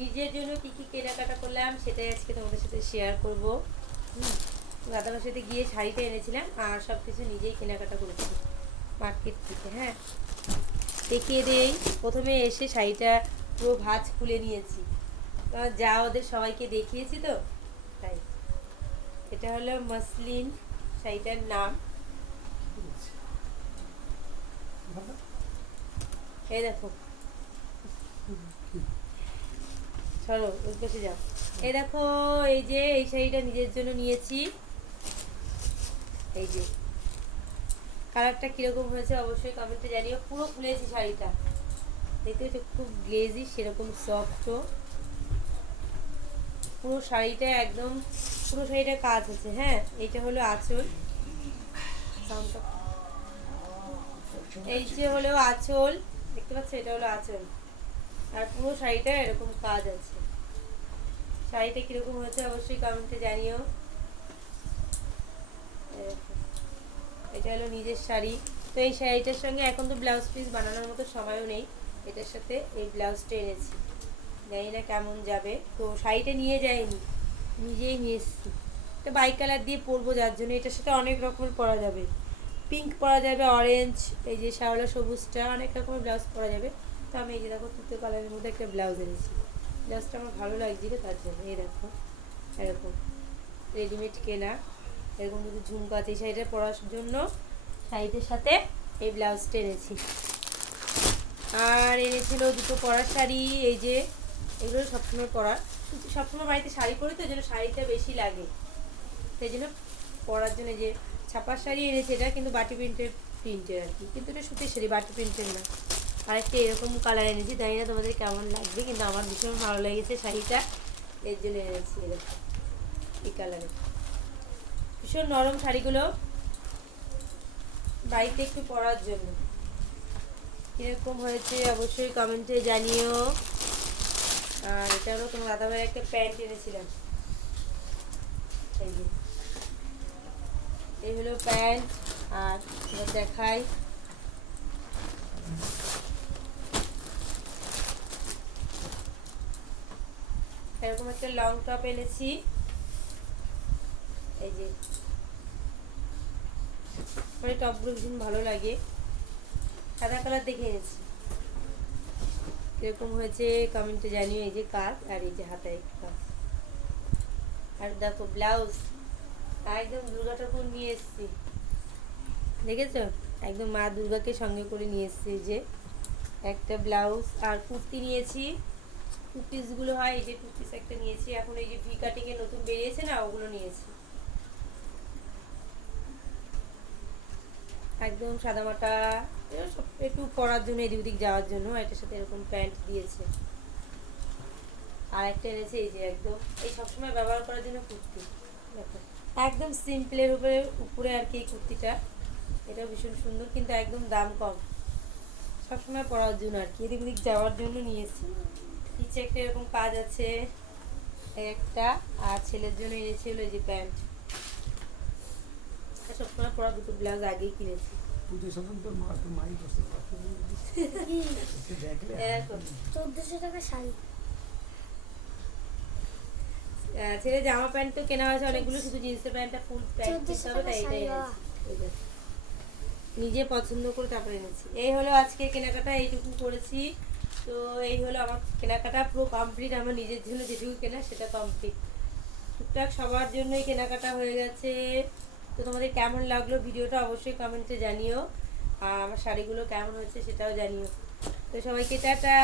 নিজের জন্য কি কি কেনাকাটা করলাম সেটাই আজকে তোমাদের সাথে শেয়ার করব। দাদাবার সাথে গিয়ে শাড়িটা এনেছিলাম আর সব কিছু নিজেই কেনাকাটা করেছি মার্কেট থেকে হ্যাঁ। দেখিয়ে দেই, প্রথমে এসে শাড়িটা পুরো ভাঁজ খুলে নিয়েছি। যা ওদের সবাইকে দেখিয়েছি তো, তাই। এটা হলো মসলিন শাড়িটার নাম। এই দেখো। সরো পাশে যাও। এই দেখো, এই যে, এই শাড়িটা নিজের জন্য নিয়েছি। এই যে। কালারটা কীরকম হয়েছে অবশ্যই কমেন্টে জানিও। পুরো খুলেছি শাড়িটা। দেখতে হচ্ছে খুব গ্লেজি, সেরকম সফটও পুরো শাড়িটা একদম, পুরো শাড়িটা কাজ আছে হ্যাঁ? এইটা হলো আঁচল। এই যে হলো আঁচল। দেখতে পাচ্ছ, এটা হলো আঁচল। আর পুরো শাড়িটা এরকম কাজ আছে। শাড়িটা কীরকম হয়েছে অবশ্যই কমেন্টে জানিও। এটা হলো নিজের শাড়ি। তো এই শাড়িটার সঙ্গে এখন তো ব্লাউজ পিস বানানোর মতো সময়ও নেই। এটার সাথে এই ব্লাউজটা এনেছি। জানি না কেমন যাবে। তো শাড়িটা নিয়ে যাইনি। নিজেই নিয়ে এসেছি। এটা বাই কালার দিয়ে পরবো যার জন্য। এটার সাথে অনেক রকমের পরা যাবে। পিঙ্ক পরা যাবে অরেঞ্জ এই যে শ্যাওলা সবুজটা, অনেক রকমের ব্লাউজ পরা যাবে। তো আমি এই যে দেখো তুতে কালারের মধ্যে একটা ব্লাউজ এনেছি। ব্লাউজটা আমার ভালো লাগছিল, তার জন্য এই দেখো এরকম রেডিমেড কেনা। এরকম যদি ঝুমকা আছে এই শাড়িটা পরার জন্য শাড়িটার সাথে এই ব্লাউজটা এনেছি। আর এনেছিল দুটো পরার শাড়ি, এই যে এগুলো সবসময় পরার কিন্তু সবসময় বাড়িতে শাড়ি পরি তো জন্য শাড়িটা বেশি লাগে। সেই জন্য পরার জন্য যে ছাপার শাড়ি এনেছে এটা, কিন্তু বাটি প্রিন্টের প্রিন্টের আর কি। কিন্তু এটা সুতির শাড়ি, বাটি প্রিন্টের না। আর একটা এরকম কালার এনেছি, জানি না তোমাদের কেমন লাগবে, কিন্তু আমার ভীষণ ভালো লেগেছে শাড়িটা। এর জন্য এনেছি এরকম, এই কালারে ভীষণ নরম শাড়িগুলো, বাড়িতে একটু পরার জন্য। কীরকম হয়েছে, অবশ্যই কমেন্টে জানিও। আর এটা হলো তোমার দাদাভাইয়ের একটা প্যান্ট এনেছিলাম। এই হলো প্যান্ট, আর দেখাই। এরকম একটা লং টপ এনেছি। এই যে। এই টপগুলো ভীষণ ভালো লাগে। সাদা কালার দেখে এনেছি। কীরকম হয়েছে কমেন্টে জানিও এই যে কাজ আর এই যে হাতে একটু কাজ। আর দেখো ব্লাউজ একদম দুর্গা ঠাকুর নিয়ে এসেছি। দেখেছ? একদম মা দুর্গাকে সঙ্গে করে নিয়ে এসেছি যে। একটা ব্লাউজ আর কুর্তি নিয়েছি। টু পিসগুলো হয়, এই যে পিস একটা নিয়েছি। এখন এই যে ভি কাটিংয়ে নতুন বেরিয়েছে না, ওগুলো নিয়েছি। একদম সাদামাটা একটু পরার জন্য এদিক ওদিক যাওয়ার জন্য, এটার সাথে এরকম প্যান্ট দিয়েছে। আর একটা এনেছে, এই যে একদম, এই সবসময় ব্যবহার করার জন্য কুর্তি। একদম সিম্পলের উপরে উপরে আর কি এই কুর্তিটা। এটা ভীষণ সুন্দর, কিন্তু একদম দাম কম। সবসময় পরার জন্য আর কি, এদিক ওদিক যাওয়ার জন্য নিয়েছি। নিচে একটা এরকম কাজ আছে একটা আর ছেলের জন্য এনেছি হলো এই যে প্যান্ট। সবসময় পরা দুটো ব্লাউজ আগেই কিনেছি। ছেলে জামা প্যান্ট তো কেনা হয়েছে অনেকগুলো শুধু জিন্সের প্যান্টটা ফুল প্যান্ট হবে তাই এটাই। নিজে পছন্দ করে তারপরে এনেছি। এই হলো আজকে কেনাকাটা এইটুকু করেছি। তো এই হলো আমার কেনাকাটা পুরো কমপ্লিট আমার নিজের জন্য যেটুকু কেনা সেটা কমপ্লিট টুকটাক সবার জন্যই কেনাকাটা হয়ে গেছে। তো তোমাদের কেমন লাগল ভিডিওটা অবশ্যই কমেন্টে জানিও। আর আমার শাড়িগুলো কেমন হয়েছে সেটাও জানিও। তো সবাইকে টাটা!